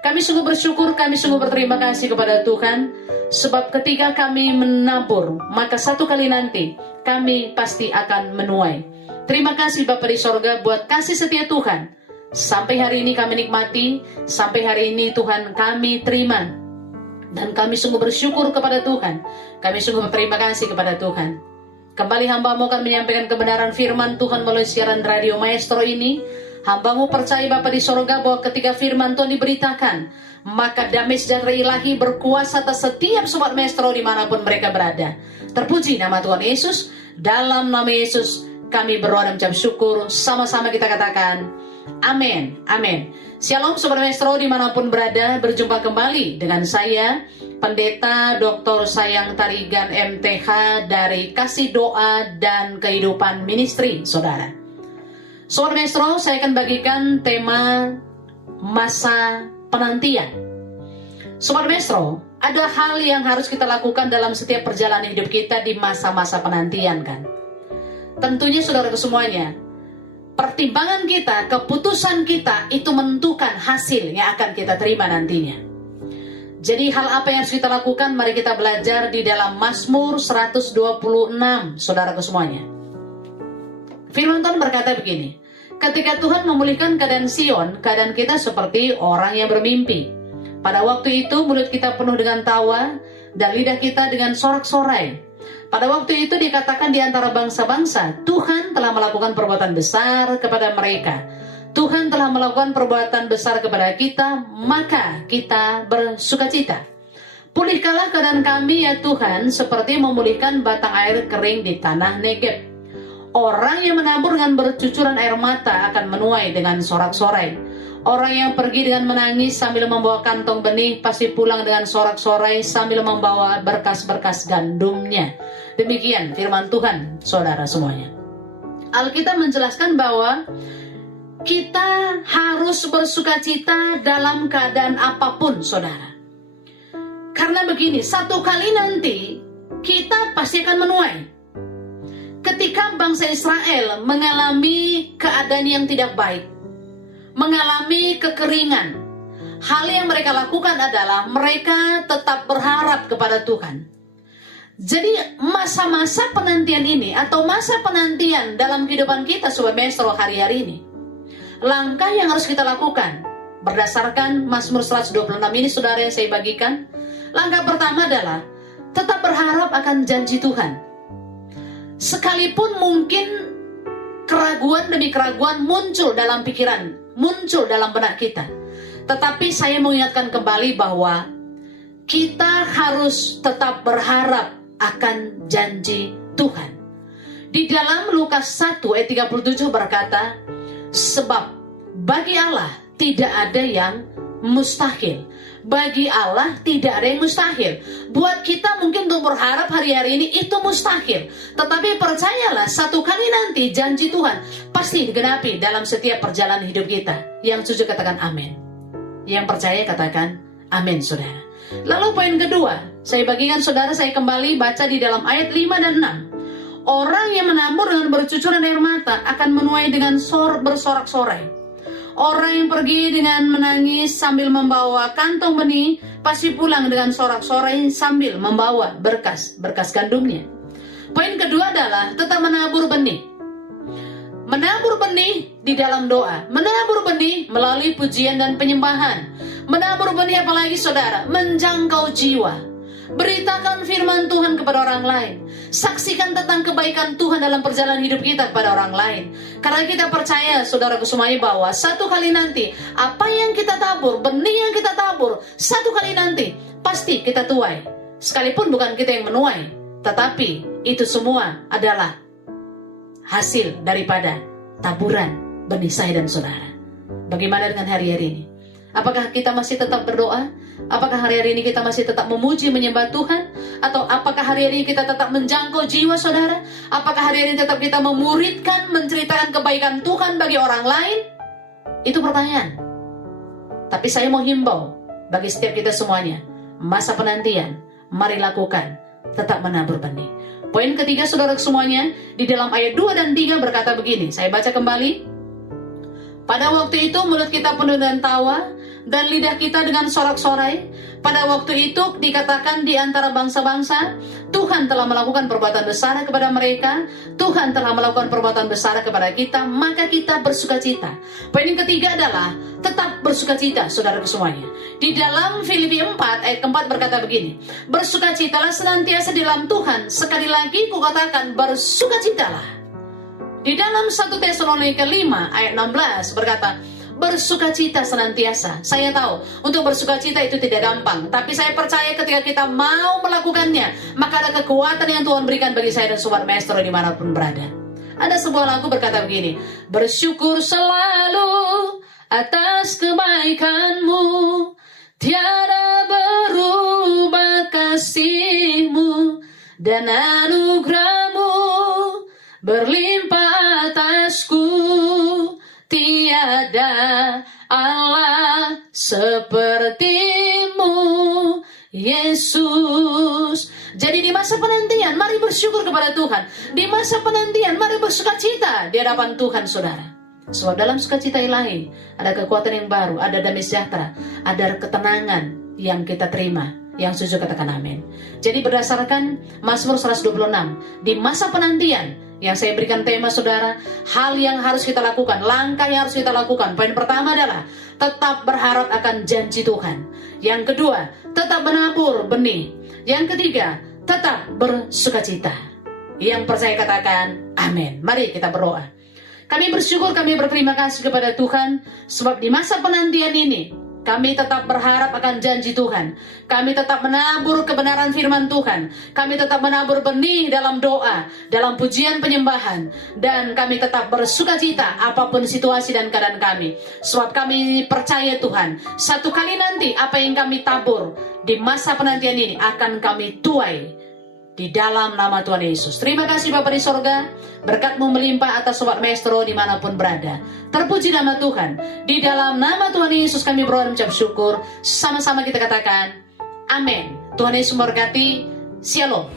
Kami sungguh bersyukur, kami sungguh berterima kasih kepada Tuhan, sebab ketika kami menabur, maka satu kali nanti kami pasti akan menuai. Terima kasih Bapa di sorga buat kasih setia Tuhan. Sampai hari ini kami nikmati, sampai hari ini Tuhan kami terima. Dan kami sungguh bersyukur kepada Tuhan. Kami sungguh berterima kasih kepada Tuhan. Kembali hamba-Mu akan menyampaikan kebenaran firman Tuhan melalui siaran radio Maestro ini. Hamba-Mu percaya Bapa di sorga bahwa ketika firman Tuhan diberitakan, maka damai sejahtera ilahi berkuasa atas setiap sobat Maestro dimanapun mereka berada. Terpuji nama Tuhan Yesus. Dalam nama Yesus kami berdoa dan mengucap syukur. Sama-sama kita katakan amin, amin. Shalom sobat Maestro dimanapun berada. Berjumpa kembali dengan saya, Pendeta Dr. Sayang Tarigan MTH dari Kasih Doa dan Kehidupan Ministry, saudara. Sobat Maestro, saya akan bagikan tema masa penantian. Sobat Maestro, ada hal yang harus kita lakukan dalam setiap perjalanan hidup kita di masa-masa penantian, kan? Tentunya saudara semuanya, pertimbangan kita, keputusan kita itu menentukan hasil yang akan kita terima nantinya. Jadi hal apa yang harus kita lakukan? Mari kita belajar di dalam Mazmur 126, saudaraku semuanya. Firman Tuhan berkata begini, ketika Tuhan memulihkan keadaan Sion, keadaan kita seperti orang yang bermimpi. Pada waktu itu mulut kita penuh dengan tawa dan lidah kita dengan sorak-sorai. Pada waktu itu dikatakan di antara bangsa-bangsa, Tuhan telah melakukan perbuatan besar kepada mereka. Tuhan telah melakukan perbuatan besar kepada kita, maka kita bersukacita. Pulihkanlah keadaan kami ya Tuhan, seperti memulihkan batang air kering di tanah Negeb. Orang yang menabur dengan bercucuran air mata akan menuai dengan sorak-sorai. Orang yang pergi dengan menangis sambil membawa kantong benih pasti pulang dengan sorak-sorai sambil membawa berkas-berkas gandumnya. Demikian firman Tuhan, saudara semuanya. Alkitab menjelaskan bahwa kita harus bersukacita dalam keadaan apapun, saudara. Karena begini, satu kali nanti kita pasti akan menuai. Ketika bangsa Israel mengalami keadaan yang tidak baik, mengalami kekeringan, hal yang mereka lakukan adalah mereka tetap berharap kepada Tuhan. Jadi masa-masa penantian ini atau masa penantian dalam kehidupan kita sobat Maestro hari-hari ini, langkah yang harus kita lakukan berdasarkan Mazmur 126 ini saudara yang saya bagikan. Langkah pertama adalah tetap berharap akan janji Tuhan. Sekalipun mungkin keraguan demi keraguan muncul dalam pikiran, muncul dalam benak kita, tetapi saya mengingatkan kembali bahwa kita harus tetap berharap akan janji Tuhan. Di dalam Lukas 1 ayat 37 berkata, sebab bagi Allah tidak ada yang mustahil. Bagi Allah tidak ada yang mustahil. Buat kita mungkin untuk berharap hari-hari ini itu mustahil. Tetapi percayalah, satu kali nanti janji Tuhan pasti digenapi dalam setiap perjalanan hidup kita. Yang setuju katakan amin. Yang percaya katakan amin, saudara. Lalu poin kedua, saya bagikan saudara, saya kembali baca di dalam ayat 5 dan 6. Orang yang menabur dengan bercucuran air mata akan menuai dengan bersorak-sorai. Orang yang pergi dengan menangis sambil membawa kantong benih pasti pulang dengan sorak-sorai sambil membawa berkas gandumnya. Poin kedua adalah tetap menabur benih. Menabur benih di dalam doa, menabur benih melalui pujian dan penyembahan. Menabur benih apalagi saudara, menjangkau jiwa. Beritakan firman Tuhan kepada orang lain. Saksikan tentang kebaikan Tuhan dalam perjalanan hidup kita kepada orang lain. Karena kita percaya saudaraku semuanya bahwa satu kali nanti apa yang kita tabur, benih yang kita tabur, satu kali nanti pasti kita tuai. Sekalipun bukan kita yang menuai, tetapi itu semua adalah hasil daripada taburan benih saya dan saudara. Bagaimana dengan hari-hari ini? Apakah kita masih tetap berdoa? Apakah hari-hari ini kita masih tetap memuji, menyembah Tuhan? Atau apakah hari-hari ini kita tetap menjangkau jiwa saudara? Apakah hari-hari ini tetap kita memuridkan, menceritakan kebaikan Tuhan bagi orang lain? Itu pertanyaan. Tapi saya mau himbau bagi setiap kita semuanya, masa penantian, mari lakukan, tetap menabur benih. Poin ketiga saudara semuanya, di dalam ayat 2 dan 3 berkata begini, saya baca kembali. Pada waktu itu mulut kita penuh dengan tawa dan lidah kita dengan sorak-sorai. Pada waktu itu dikatakan di antara bangsa-bangsa, Tuhan telah melakukan perbuatan besar kepada mereka, Tuhan telah melakukan perbuatan besar kepada kita, maka kita bersukacita. Poin yang ketiga adalah tetap bersukacita, saudaraku semuanya. Di dalam Filipi 4 ayat keempat berkata begini, bersukacitalah senantiasa di dalam Tuhan. Sekali lagi kukatakan, bersukacitalah. Di dalam 1 Tesalonika 5 ayat 16 berkata, bersukacita senantiasa. Saya tahu untuk bersukacita itu tidak gampang, tapi saya percaya ketika kita mau melakukannya, maka ada kekuatan yang Tuhan berikan bagi saya dan Sobat Maestro dimanapun berada. Ada sebuah lagu berkata begini, bersyukur selalu atas kebaikanmu, tiada berubah kasihmu, dan anugerahmu berlimpah atasku. Tiada Allah sepertimu, Yesus. Jadi di masa penantian, mari bersyukur kepada Tuhan. Di masa penantian, mari bersukacita di hadapan Tuhan, saudara. Sebab dalam sukacita ilahi, ada kekuatan yang baru, ada damai sejahtera, ada ketenangan yang kita terima. Yang setuju katakan amin. Jadi berdasarkan Mazmur 126, di masa penantian, yang saya berikan tema saudara, hal yang harus kita lakukan, langkah yang harus kita lakukan. Poin pertama adalah tetap berharap akan janji Tuhan. Yang kedua, tetap menabur benih. Yang ketiga, tetap bersukacita. Yang percaya katakan amin. Mari kita berdoa. Kami bersyukur, kami berterima kasih kepada Tuhan, sebab di masa penantian ini kami tetap berharap akan janji Tuhan. Kami tetap menabur kebenaran firman Tuhan. Kami tetap menabur benih dalam doa, dalam pujian penyembahan. Dan kami tetap bersukacita apapun situasi dan keadaan kami. Sebab kami percaya Tuhan, satu kali nanti apa yang kami tabur di masa penantian ini akan kami tuai di dalam nama Tuhan Yesus. Terima kasih Bapa di sorga, berkat-Mu melimpah atas Sobat Maestro dimanapun berada. Terpuji nama Tuhan. Di dalam nama Tuhan Yesus kami berdoa dan mengucap syukur. Sama-sama kita katakan amin. Tuhan Yesus memberkati. Shalom.